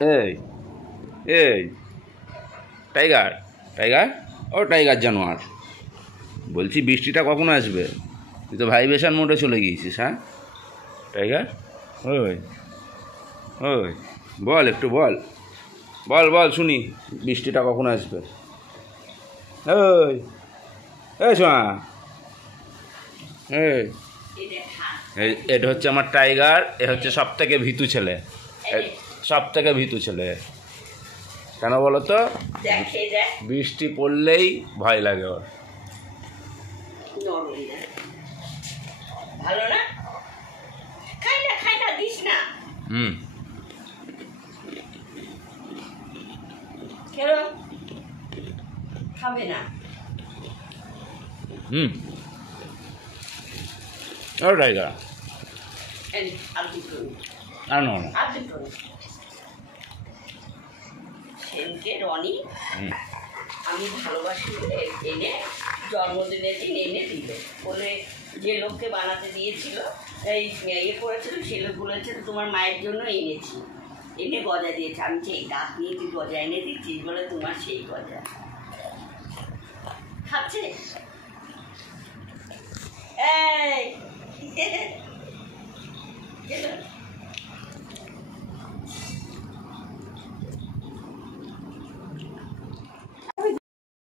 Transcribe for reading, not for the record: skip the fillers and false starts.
এই এই tiger tiger ও tiger জানোয়ার, বলছি বৃষ্টিটা কখন আসবে? তুই তো ভাইব্রেশন মোডে চলে গিয়েছিস। হ্যাঁ টাইগার, ওই ওই বল, একটু বল বল বল শুনি, বৃষ্টিটা কখন আসবে? ওই এই শোনা, এই এটা হচ্ছে আমার টাইগার, এ হচ্ছে সব থেকে ভীতু ছেলে, সব থেকে ভীতু ছেলে। কেন বলো তো? বৃষ্টি পড়লেই ভয় লাগে ওর। ভালো না, খাই না দিস না। কেন খাবে না? ও টাইগার আর না সেনকে রনি আমি ভালোবাসি বলে এনে জন্মদিনের দিন এনে দিলে, বলে যে লোককে বানাতে দিয়েছিল এই ইয়ে করেছিল, সে লোক বলেছে তোমার মায়ের জন্য এনেছি, এনে গজা দিয়েছে। আমি সেই দাঁত নিয়ে তুই গজা এনে দিচ্ছিস বলে তোমার সেই গজা খাচ্ছে। এই